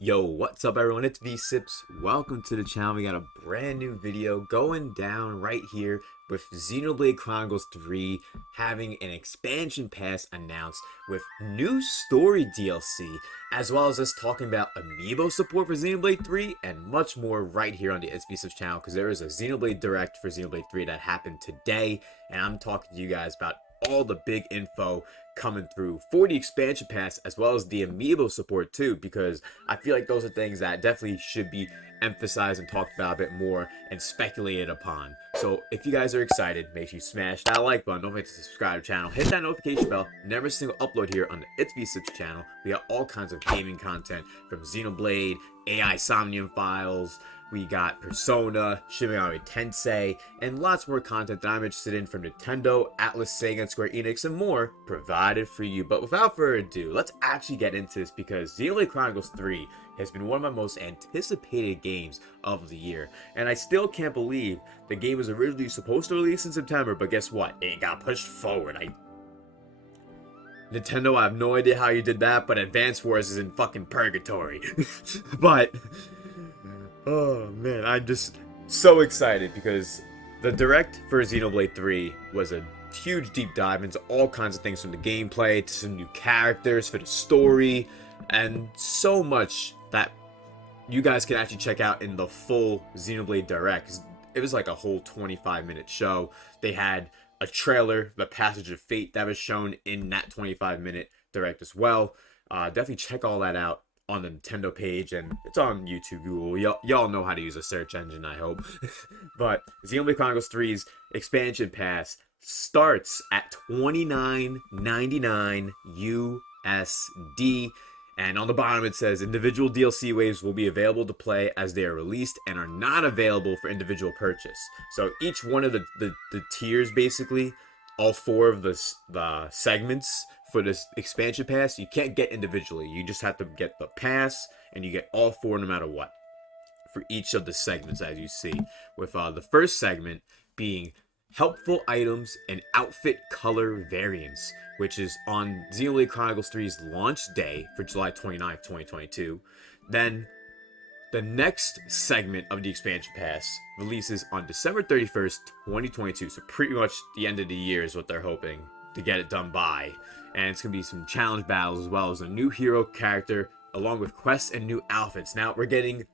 Yo, what's up everyone? It's V-Sips. Welcome to the channel. We got a brand new video going down right here with Xenoblade Chronicles 3 having an expansion pass announced with new story DLC, as well as us talking about AMIIBO support for Xenoblade 3 and much more right here on the It's V-Sips channel, because there is a Xenoblade Direct for Xenoblade 3 that happened today, and I'm talking to you guys about all the big info coming through for the expansion pass, as well as the AMIIBO support too, because I feel like those are things that definitely should be emphasized and talked about a bit more and speculated upon. So if you guys are excited, make sure you smash that like button, don't forget to subscribe to the channel, hit that notification bell, never a single upload here on the It's V6 channel. We got all kinds of gaming content from Xenoblade, AI Somnium Files, we got Persona, Shin Megami Tensei, and lots more content that I'm interested in from Nintendo, Atlas, Sega, and Square Enix, and more provided for you. But without further ado, let's actually get into this, because Xenoblade Chronicles 3 has been one of my most anticipated games of the year. And I still can't believe the game was originally supposed to release in September, but guess what? It got pushed forward. Nintendo, I have no idea how you did that, but Advance Wars is in fucking purgatory. But oh man, I'm just so excited because the direct for Xenoblade 3 was a huge deep dive into all kinds of things, from the gameplay to some new characters for the story, and so much that you guys can actually check out in the full Xenoblade Direct. It was like a whole 25-minute show. They had a trailer, The Passage of Fate, that was shown in that 25-minute Direct as well. Definitely check all that out on the Nintendo page, and it's on YouTube, Google. Y'all know how to use a search engine, I hope. But Xenoblade Chronicles 3's expansion pass starts at $29.99 USD. And on the bottom it says individual DLC waves will be available to play as they are released and are not available for individual purchase. So each one of the tiers, basically, all four of the segments for this expansion pass, you can't get individually. You just have to get the pass, and you get all four no matter what for each of the segments, as you see. With the first segment being helpful items and outfit color variants, which is on Xenoblade Chronicles 3's launch day for July 29th, 2022. Then the next segment of the expansion pass releases on December 31st, 2022. So pretty much the end of the year is what they're hoping to get it done by. And it's going to be some challenge battles, as well as a new hero character, along with quests and new outfits. Now we're getting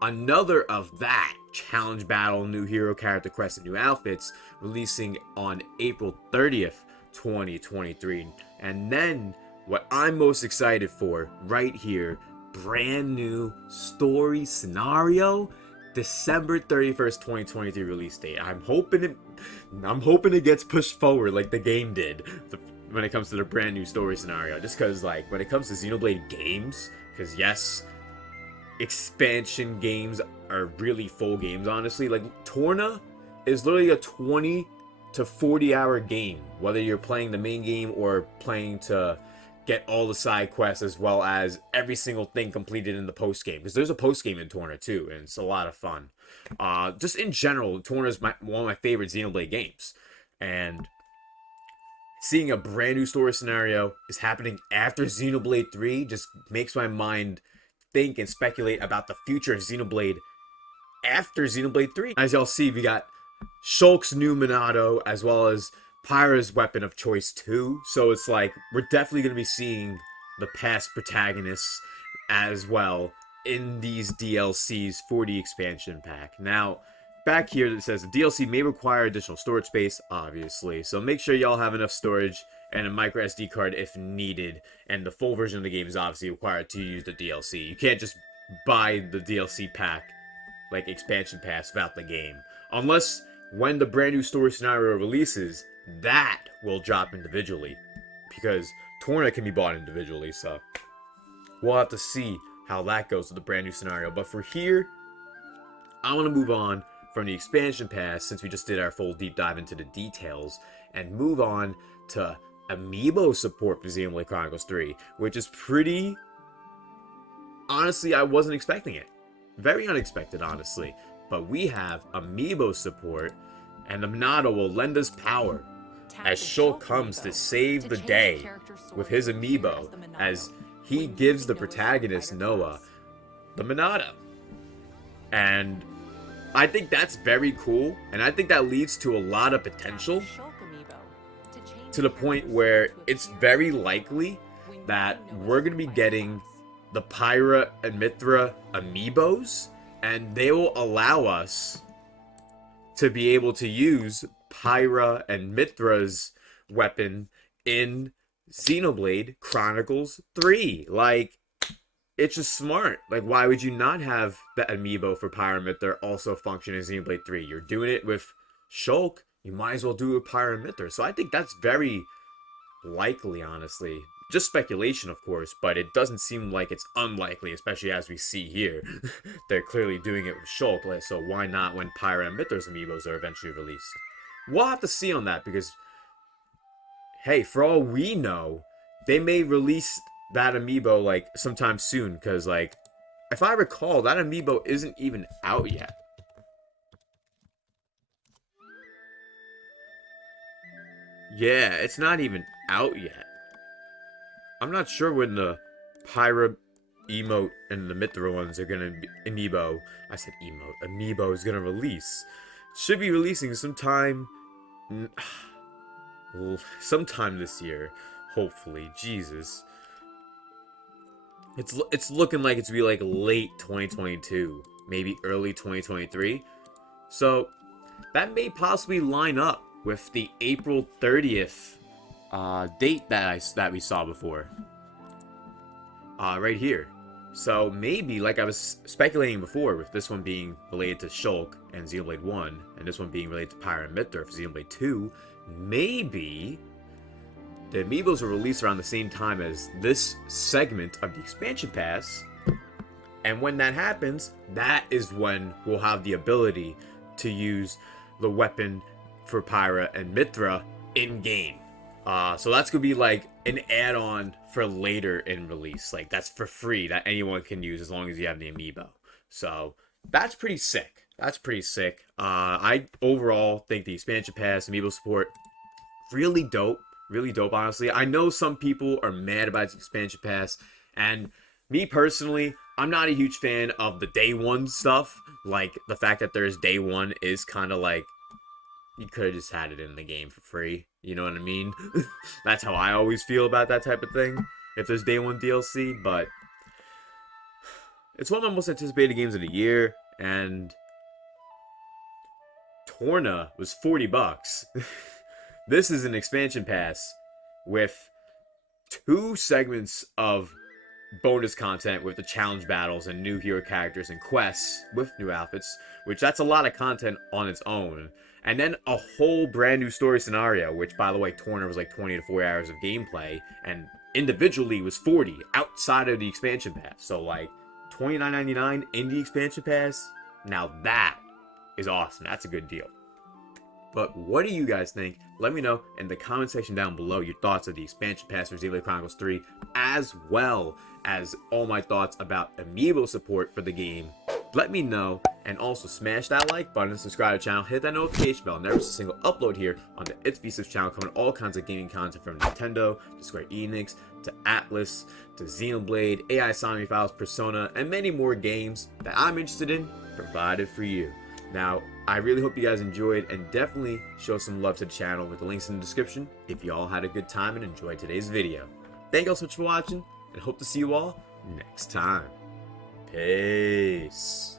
another of that challenge battle, new hero character, quests, and new outfits, releasing on April 30th, 2023. And then what I'm most excited for right here, brand new story scenario, December 31st, 2023 release date. I'm hoping it gets pushed forward like the game did when it comes to the brand new story scenario. Just because, like, when it comes to Xenoblade games, because yes, expansion games are really full games, honestly. Like, Torna is literally a 20 to 40 hour game, whether you're playing the main game or playing to get all the side quests, as well as every single thing completed in the post game, because there's a post game in Torna too, and it's a lot of fun. Just in general, Torna is one of my favorite Xenoblade games, and seeing a brand new story scenario is happening after Xenoblade 3 just makes my mind think and speculate about the future of Xenoblade after Xenoblade 3. As y'all see, we got Shulk's new Minato, as well as Pyra's weapon of choice too. So it's like, we're definitely going to be seeing the past protagonists as well in these DLCs for the expansion pack. Now, back here it says the DLC may require additional storage space, obviously. So make sure y'all have enough storage and a micro SD card if needed. And the full version of the game is obviously required to use the DLC. You can't just buy the DLC pack, like expansion pass, without the game. Unless when the brand new story scenario releases, that will drop individually, because Torna can be bought individually. So we'll have to see how that goes with the brand new scenario. But for here, I want to move on from the expansion pass, since we just did our full deep dive into the details, and move on to AMIIBO support for Xenoblade Chronicles 3, which is pretty... honestly, I wasn't expecting it. Very unexpected, honestly. But we have AMIIBO support, and the Minato will lend us power as Shulk comes to save the day with his AMIIBO, as he gives the protagonist, Noah, the Monada. And I think that's very cool, and I think that leads to a lot of potential, to the point where it's very likely that we're going to be getting the Pyra and Mythra amiibos, and they will allow us to be able to use Pyra and Mythra's weapon in Xenoblade Chronicles 3. Like, it's just smart. Like, why would you not have the amiibo for Pyra and Mythra also function in Xenoblade 3? You're doing it with Shulk, you might as well do it with Pyra and Mythra. So I think that's very likely, honestly. Just speculation, of course, but it doesn't seem like it's unlikely, especially as we see here. They're clearly doing it with Shulk, so why not when Pyra and Mythra's amiibos are eventually released? We'll have to see on that, because, hey, for all we know, they may release that amiibo, like, sometime soon, because, like, if I recall, that amiibo isn't even out yet. Yeah, it's not even out yet. I'm not sure when the Pyra emote and the Mythra ones are gonna be amiibo. I said emote. Amiibo is gonna release. Should be releasing sometime this year, hopefully. Jesus. It's looking like it's be like late 2022, maybe early 2023. So that may possibly line up with the April 30th date that we saw before. Right here. So maybe, like I was speculating before, with this one being related to Shulk and Xenoblade 1, and this one being related to Pyra and Mythra for Xenoblade 2, maybe the amiibos will release around the same time as this segment of the expansion pass. And when that happens, that is when we'll have the ability to use the weapon for Pyra and Mythra in-game. So that's going to be like an add-on for later in release. Like, that's for free, that anyone can use as long as you have the amiibo. So that's pretty sick. I overall think the expansion pass, amiibo support, really dope. Really dope, honestly. I know some people are mad about the expansion pass, and me personally, I'm not a huge fan of the day one stuff. Like, the fact that there's day one is kind of like, you could have just had it in the game for free. You know what I mean? That's how I always feel about that type of thing, if there's day one DLC. But it's one of my most anticipated games of the year, and Torna was $40. This is an expansion pass with 2 segments of bonus content with the challenge battles and new hero characters and quests with new outfits, which that's a lot of content on its own. And then a whole brand new story scenario, which, by the way, Torna was like 20 to 40 hours of gameplay, and individually was 40 outside of the expansion pass. So, like, $29.99 in the expansion pass, now that is awesome. That's a good deal. But what do you guys think? Let me know in the comment section down below your thoughts of the expansion pass for Xenoblade Chronicles 3, as well as all my thoughts about amiibo support for the game. Let me know, and also smash that like button, subscribe to the channel, hit that notification bell, never miss a single upload here on the It's V6 channel, covering all kinds of gaming content from Nintendo to Square Enix to Atlas to Xenoblade, AI Sami Files, Persona, and many more games that I'm interested in, provided for you. Now, I really hope you guys enjoyed, and definitely show some love to the channel with the links in the description if you all had a good time and enjoyed today's video. Thank you all so much for watching, and hope to see you all next time. Peace.